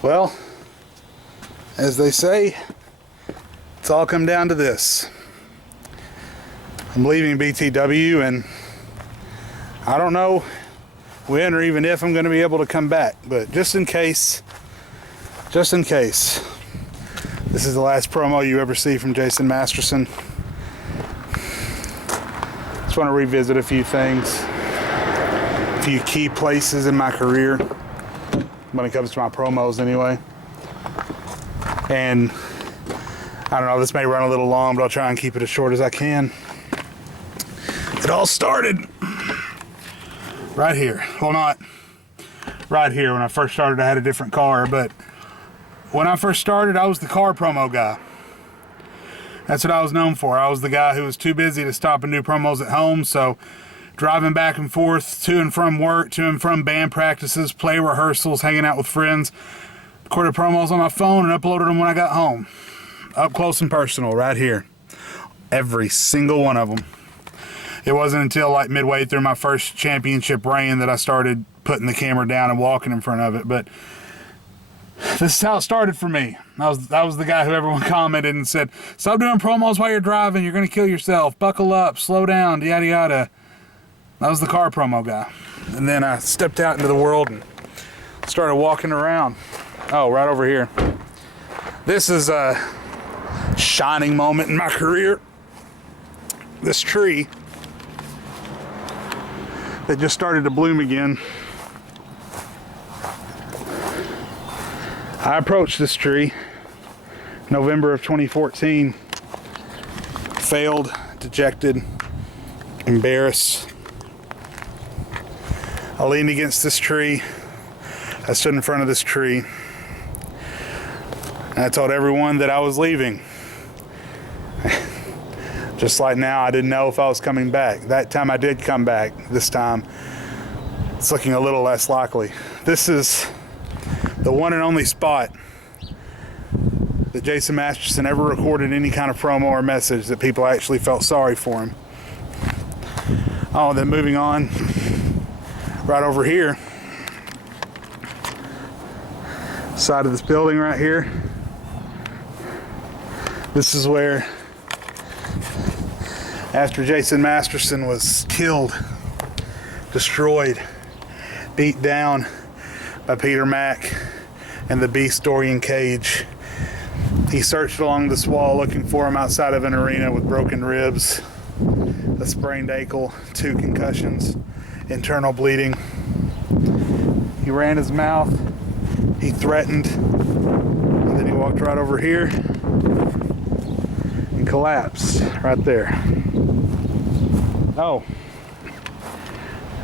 Well, as they say, it's all come down to this. I'm leaving BTW, and I don't know when or even if I'm going to be able to come back, but just in case, this is the last promo you ever see from Jason Masterson. Just want to revisit a few things, a few key places in my career when it comes to my promos anyway. And I don't know, this may run a little long, but I'll try and keep it as short as I can. It all started right here. Well, not right here. When I first started, I had a different car, but when I first started, I was the car promo guy. That's what I was known for. I was the guy who was too busy to stop and do promos at home, so driving back and forth to and from work, to and from band practices, play rehearsals, hanging out with friends, recorded promos on my phone and uploaded them when I got home. Up close and personal, right here. Every single one of them. It wasn't until like midway through my first championship reign that I started putting the camera down and walking in front of it, but this is how it started for me. I was the guy who everyone commented and said, stop doing promos while you're driving, you're going to kill yourself, buckle up, slow down, yada yada. I was the car promo guy. And then I stepped out into the world and started walking around. Oh, right over here. This is a shining moment in my career. This tree that just started to bloom again. I approached this tree November of 2014. Failed, dejected, embarrassed. I leaned against this tree. I stood in front of this tree. And I told everyone that I was leaving. Just like now, I didn't know if I was coming back. That time I did come back. This time, it's looking a little less likely. This is the one and only spot that Jason Masterson ever recorded any kind of promo or message that people actually felt sorry for him. Oh, then moving on, right over here, side of this building right here. This is where, after Jason Masterson was killed, destroyed, beat down by Peter Mack and the beast Dorian Cage, he searched along this wall looking for him outside of an arena with broken ribs, a sprained ankle, 2 concussions, internal bleeding. He ran his mouth, he threatened, and then he walked right over here and collapsed right there. Oh,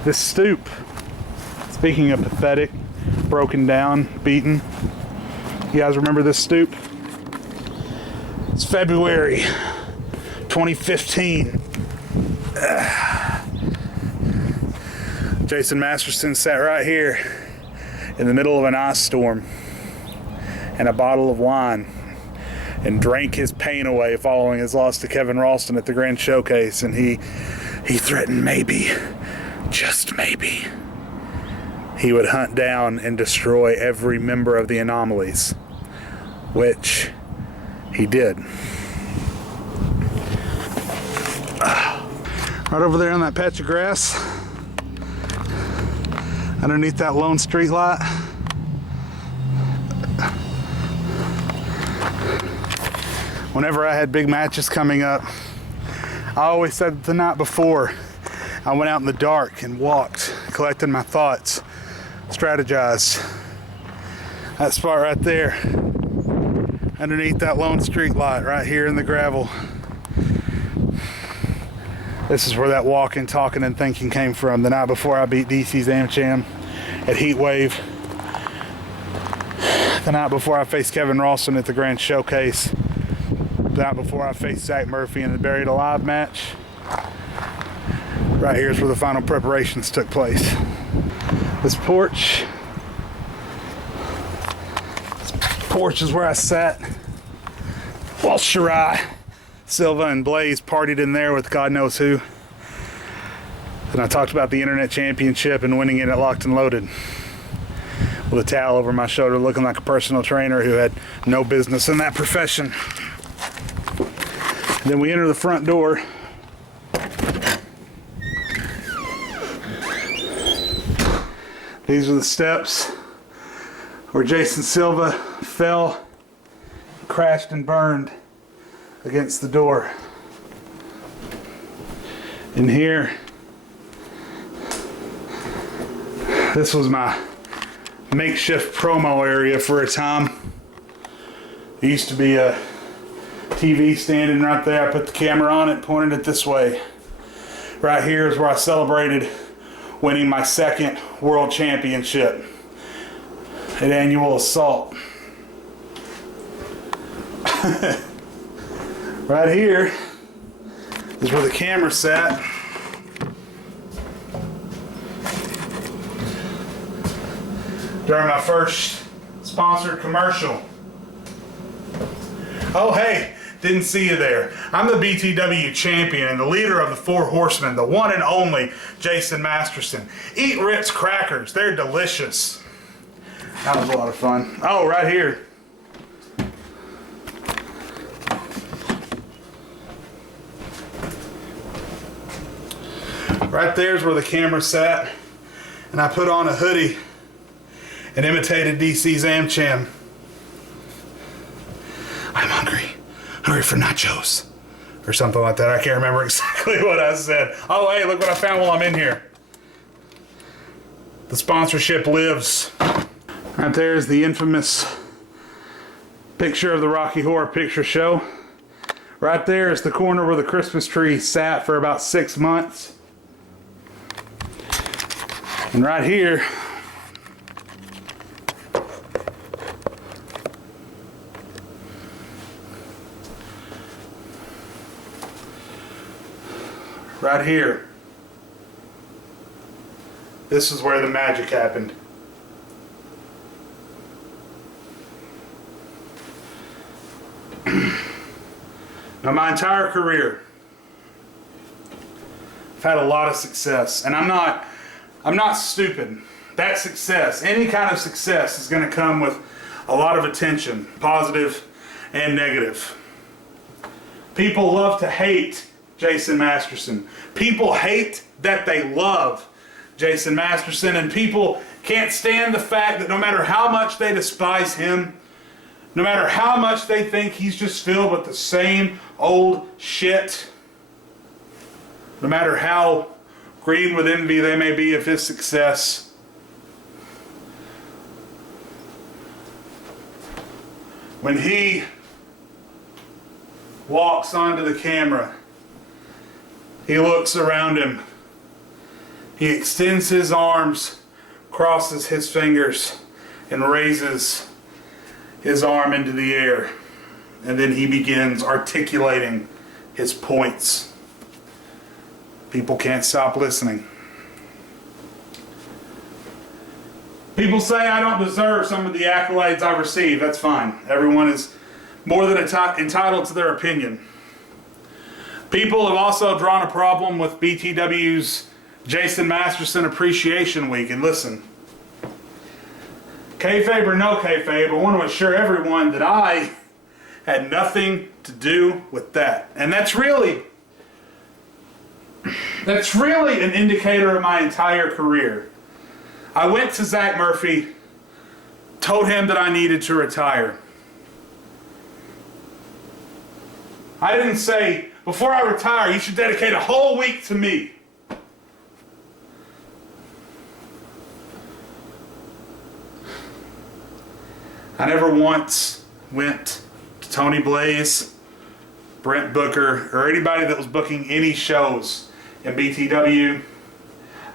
this stoop. Speaking of pathetic, broken down, beaten, you guys remember this stoop? It's February 2015. Jason Masterson sat right here in the middle of an ice storm and a bottle of wine and drank his pain away following his loss to Kevin Ralston at the Grand Showcase, and he threatened maybe, just maybe, he would hunt down and destroy every member of the Anomalies, which he did. Right over there on that patch of grass, underneath that lone street light, whenever I had big matches coming up, I always said the night before, I went out in the dark and walked, collected my thoughts, strategized. That spot right there, underneath that lone street light, right here in the gravel. This is where that walking, talking, and thinking came from. The night before I beat DC's Amcham at Heatwave. The night before I faced Kevin Ralston at the Grand Showcase. The night before I faced Zach Murphy in the Buried Alive match. Right here is where the final preparations took place. This porch is where I sat while Shirai, Silva, and Blaze partied in there with God knows who. And I talked about the Internet Championship and winning it at Locked and Loaded. with a towel over my shoulder, looking like a personal trainer who had no business in that profession. And then we enter the front door. These are the steps where Jason Silva fell, crashed and burned against the door. In here, this was my makeshift promo area for a time. There used to be a TV standing right there. I put the camera on it, pointed it this way. Right here is where I celebrated winning my second world championship at Annual Assault. Right here is where the camera sat. During my first sponsored commercial. Oh hey, didn't see you there. I'm the BTW champion and the leader of the Four Horsemen, the one and only Jason Masterson. Eat Ritz crackers, they're delicious. That was a lot of fun. Oh, right here. Right there's where the camera sat, and I put on a hoodie and imitated DC's Amcham. I'm hungry for nachos, or something like that. I can't remember exactly what I said. Oh, hey, look what I found while I'm in here. The sponsorship lives. Right there is the infamous picture of the Rocky Horror Picture Show. Right there is the corner where the Christmas tree sat for about 6 months. And right here, this is where the magic happened. Now, my entire career, I've had a lot of success, and I'm not stupid. That success, any kind of success, is going to come with a lot of attention, positive and negative. People love to hate Jason Masterson. People hate that they love Jason Masterson, and people can't stand the fact that no matter how much they despise him, no matter how much they think he's just filled with the same old shit, no matter how green with envy they may be of his success, when he walks onto the camera, he looks around him, he extends his arms, crosses his fingers, and raises his arm into the air, and then he begins articulating his points. People can't stop listening. People say I don't deserve some of the accolades I receive. That's fine. Everyone is more than entitled to their opinion. People have also drawn a problem with BTW's Jason Masterson Appreciation Week. And listen, kayfabe or no kayfabe, I want to assure everyone that I had nothing to do with that. And that's really an indicator of my entire career. I went to Zach Murphy, told him that I needed to retire. I didn't say, before I retire, you should dedicate a whole week to me. I never once went to Tony Blaze, Brent Booker, or anybody that was booking any shows in BTW.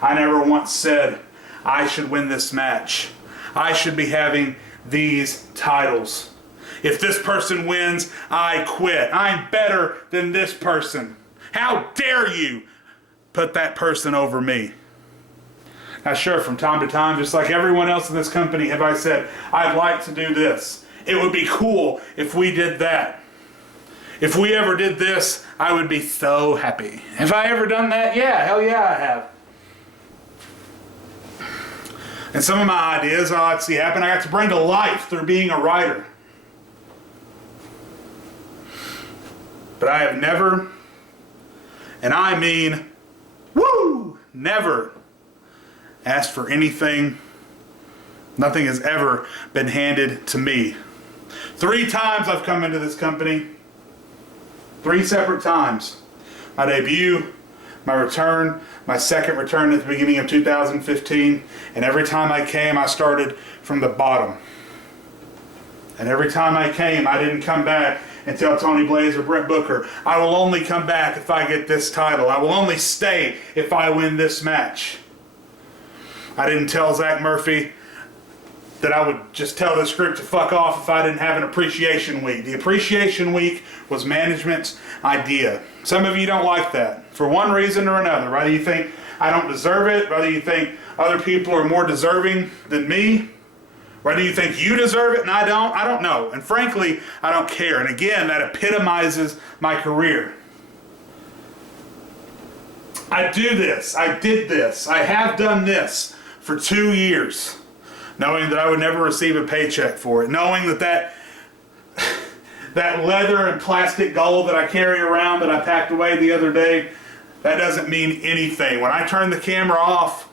I never once said, I should win this match. I should be having these titles. If this person wins, I quit. I'm better than this person. How dare you put that person over me? Now sure, from time to time, just like everyone else in this company, have I said, I'd like to do this. It would be cool if we did that. If we ever did this, I would be so happy. Have I ever done that? Yeah, hell yeah, I have. And some of my ideas I see happen, I got to bring to life through being a writer. But I have never, and I mean, never asked for anything. Nothing has ever been handed to me. 3 times I've come into this company. 3 separate times. My debut, my return, my second return at the beginning of 2015. And every time I came, I started from the bottom. And every time I came, I didn't come back and tell Tony Blaze or Brent Booker, I will only come back if I get this title. I will only stay if I win this match. I didn't tell Zach Murphy that I would just tell this group to fuck off if I didn't have an appreciation week. The appreciation week was management's idea. Some of you don't like that for one reason or another. Whether you think I don't deserve it, whether you think other people are more deserving than me, whether you think you deserve it and I don't know. And frankly, I don't care. And again, that epitomizes my career. I do this, I did this, I have done this for 2 years, knowing that I would never receive a paycheck for it, knowing that leather and plastic gold that I carry around that I packed away the other day, that doesn't mean anything. When I turn the camera off,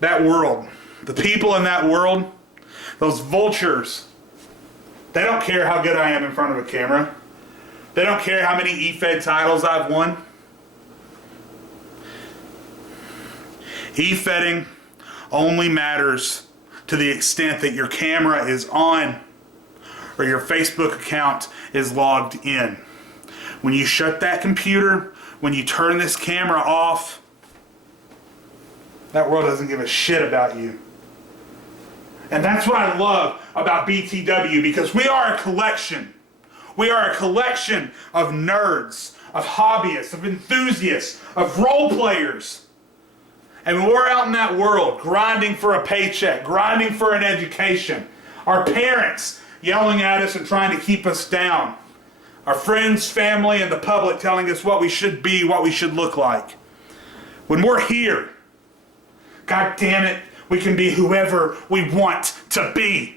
that world, the people in that world, those vultures, they don't care how good I am in front of a camera. They don't care how many E-Fed titles I've won. E-Fedding only matters to the extent that your camera is on or your Facebook account is logged in. When you shut that computer, when you turn this camera off, that world doesn't give a shit about you. And that's what I love about BTW, because we are a collection. We are a collection of nerds, of hobbyists, of enthusiasts, of role players. And when we're out in that world, grinding for a paycheck, grinding for an education, our parents yelling at us and trying to keep us down, our friends, family, and the public telling us what we should be, what we should look like. When we're here, God damn it, we can be whoever we want to be.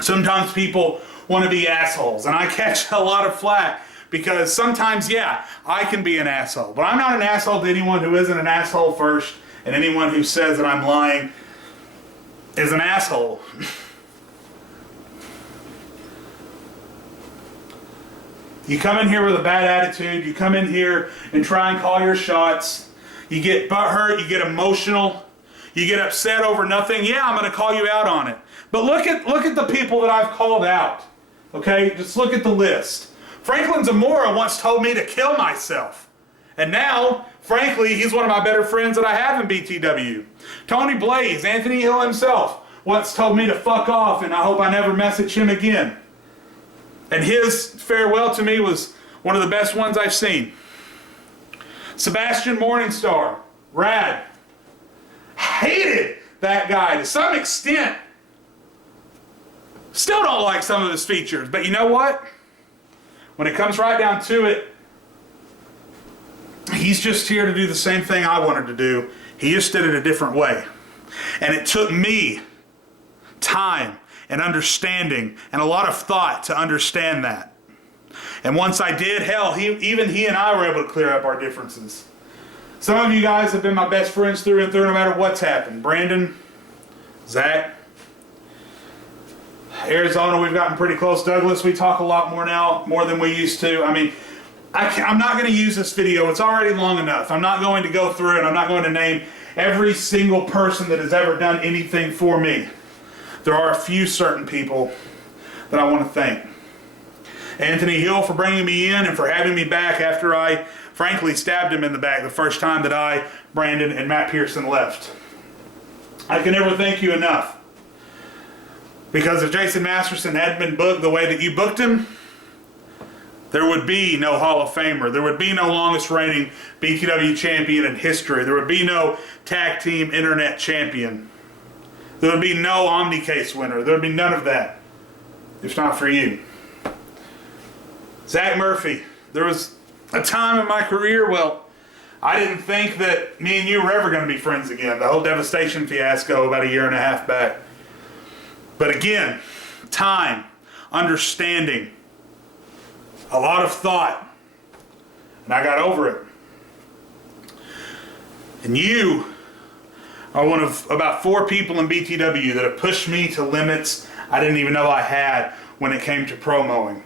Sometimes people want to be assholes, and I catch a lot of flack because sometimes, yeah, I can be an asshole. But I'm not an asshole to anyone who isn't an asshole first, and anyone who says that I'm lying is an asshole. You come in here with a bad attitude, you come in here and try and call your shots, you get butthurt, you get emotional, you get upset over nothing. Yeah, I'm going to call you out on it. But look at the people that I've called out. Okay, just look at the list. Franklin Zamora once told me to kill myself. And now, frankly, he's one of my better friends that I have in BTW. Tony Blaze, Anthony Hill himself, once told me to fuck off, and I hope I never message him again. And his farewell to me was one of the best ones I've seen. Sebastian Morningstar, rad. Hated that guy to some extent. Still don't like some of his features, but you know what? When it comes right down to it, he's just here to do the same thing I wanted to do. He just did it a different way. And it took me time and understanding and a lot of thought to understand that. And once I did, hell, even he and I were able to clear up our differences. Some of you guys have been my best friends through and through no matter what's happened. Brandon, Zach, Arizona, we've gotten pretty close. Douglas, we talk a lot more now, more than we used to. I mean, I'm not going to use this video. It's already long enough. I'm not going to go through it. I'm not going to name every single person that has ever done anything for me. There are a few certain people that I want to thank. Anthony Hill for bringing me in and for having me back after I, frankly, stabbed him in the back the first time that I, Brandon, and Matt Pearson left. I can never thank you enough. Because if Jason Masterson hadn't been booked the way that you booked him, there would be no Hall of Famer. There would be no longest reigning BTW champion in history. There would be no tag team internet champion. There would be no Omnicase winner. There would be none of that if not for you. Zach Murphy, there was a time in my career, well, I didn't think that me and you were ever going to be friends again. The whole devastation fiasco about a year and a half back. But again, time, understanding, a lot of thought, and I got over it. And you are one of about 4 people in BTW that have pushed me to limits I didn't even know I had when it came to promoing.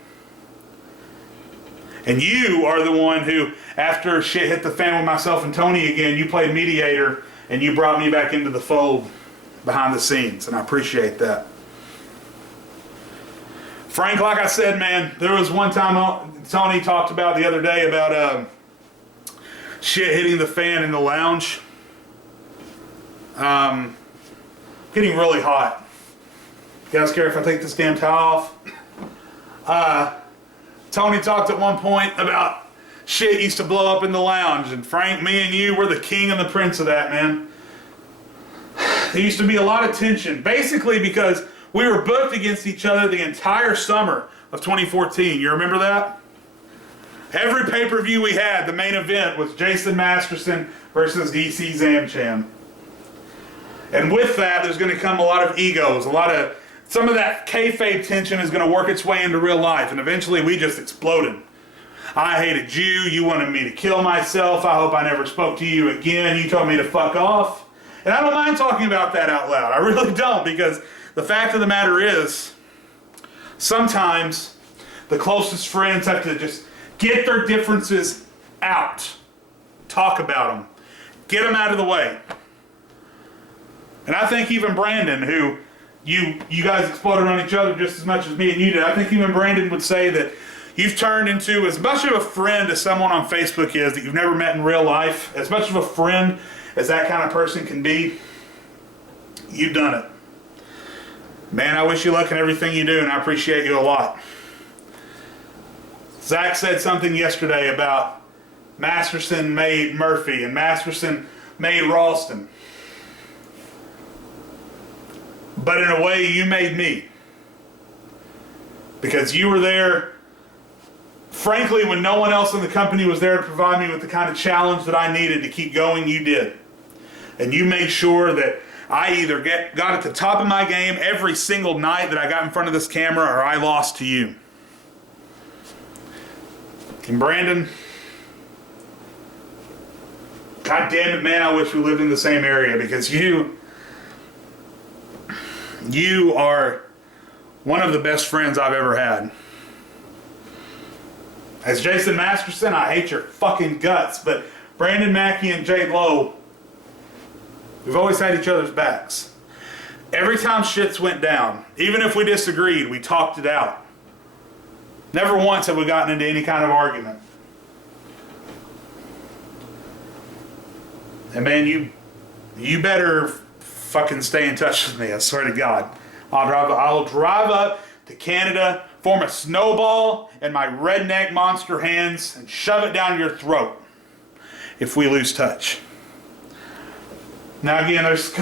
And you are the one who, after shit hit the fan with myself and Tony again, you played mediator and you brought me back into the fold behind the scenes, and I appreciate that. Frank, like I said, man, there was one time Tony talked about the other day about shit hitting the fan in the lounge. Getting really hot. You guys care if I take this damn towel off? Tony talked at one point about shit used to blow up in the lounge, and Frank, me and you were the king and the prince of that, man. There used to be a lot of tension, basically because we were booked against each other the entire summer of 2014. You remember that? Every pay-per-view we had, the main event was Jason Masterson versus DC Zamcham. And with that, there's going to come a lot of egos, some of that kayfabe tension is going to work its way into real life, and eventually we just exploded. I hated you, you wanted me to kill myself, I hope I never spoke to you again, you told me to fuck off. And I don't mind talking about that out loud, I really don't, because the fact of the matter is, sometimes the closest friends have to just get their differences out. Talk about them. Get them out of the way. And I think even Brandon, who you guys exploded on each other just as much as me and you did, I think even Brandon would say that you've turned into as much of a friend as someone on Facebook is that you've never met in real life, as much of a friend as that kind of person can be. You've done it. Man, I wish you luck in everything you do, and I appreciate you a lot. Zach said something yesterday about Masterson made Murphy and Masterson made Ralston. But in a way, you made me. Because you were there, frankly, when no one else in the company was there to provide me with the kind of challenge that I needed to keep going, you did. And you made sure that I either got at the top of my game every single night that I got in front of this camera, or I lost to you. And Brandon, God damn it, man, I wish we lived in the same area, because you are one of the best friends I've ever had. As Jason Masterson, I hate your fucking guts, but Brandon Mackey and Jade Lowe, we've always had each other's backs. Every time shits went down, even if we disagreed, we talked it out. Never once have we gotten into any kind of argument. And man, you better fucking stay in touch with me, I swear to God. I'll drive up to Canada, form a snowball in my redneck monster hands, and shove it down your throat if we lose touch. Now again, there's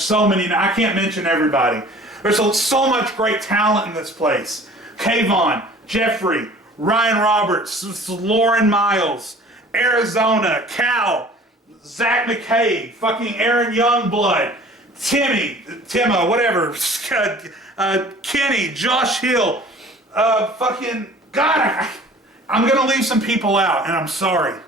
so many, I can't mention everybody. There's so much great talent in this place. Kayvon, Jeffrey, Ryan Roberts, Lauren Miles, Arizona, Cal, Zach McCabe, fucking Aaron Youngblood, Timma, whatever, Kenny, Josh Hill, fucking, God, I'm going to leave some people out, and I'm sorry.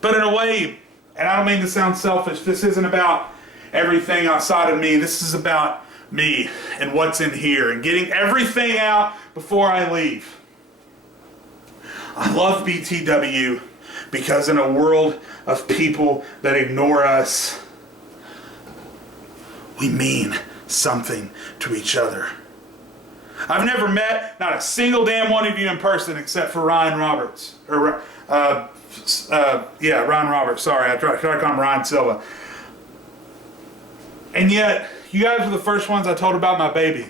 But in a way, and I don't mean to sound selfish, this isn't about everything outside of me, this is about me and what's in here, and getting everything out before I leave. I love BTW because in a world of people that ignore us, we mean something to each other. I've never met not a single damn one of you in person except for Ryan Roberts. Ryan Roberts, sorry, I tried to call him Ryan Silva. And yet, you guys were the first ones I told about my baby.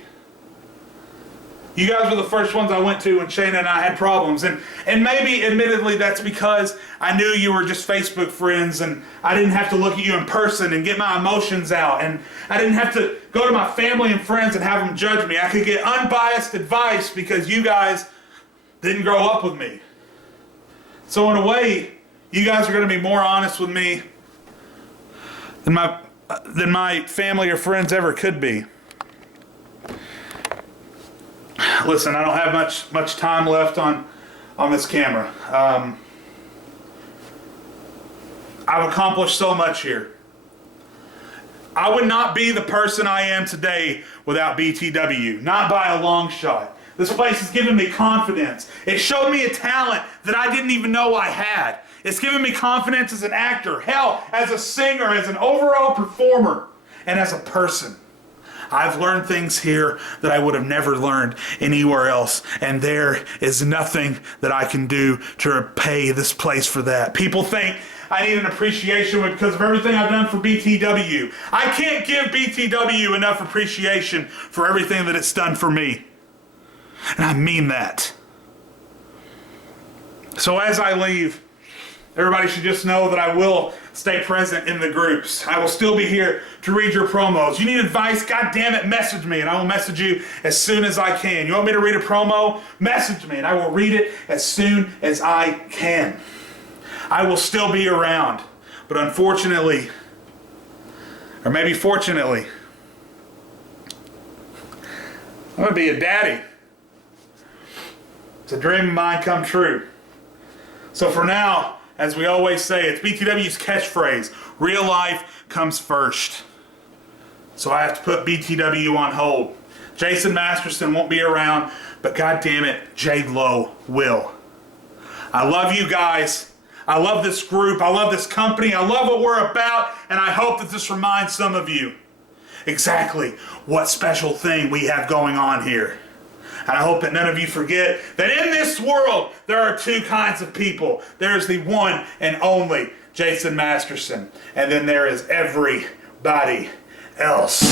You guys were the first ones I went to when Shayna and I had problems. And maybe, admittedly, that's because I knew you were just Facebook friends and I didn't have to look at you in person and get my emotions out. And I didn't have to go to my family and friends and have them judge me. I could get unbiased advice because you guys didn't grow up with me. So in a way, You guys are going to be more honest with me than my family or friends ever could be. Listen, I don't have much time left on this camera. I've accomplished so much here. I would not be the person I am today without BTW, not by a long shot. This place has given me confidence. It showed me a talent that I didn't even know I had. It's given me confidence as an actor, hell, as a singer, as an overall performer, and as a person. I've learned things here that I would have never learned anywhere else, and there is nothing that I can do to repay this place for that. People think I need an appreciation because of everything I've done for BTW. I can't give BTW enough appreciation for everything that it's done for me. And I mean that. So as I leave, everybody should just know that I will stay present in the groups. I will still be here to read your promos. You need advice? God damn it, message me and I will message you as soon as I can. You want me to read a promo? Message me and I will read it as soon as I can. I will still be around. But unfortunately, or maybe fortunately, I'm going to be a daddy. It's a dream of mine come true. So for now, as we always say, it's BTW's catchphrase, real life comes first. So I have to put BTW on hold. Jason Masterson won't be around, but God damn it, Jade Lowe will. I love you guys. I love this group. I love this company. I love what we're about, and I hope that this reminds some of you exactly what special thing we have going on here. And I hope that none of you forget that in this world, there are two kinds of people. There's the one and only Jason Masterson. And then there is everybody else.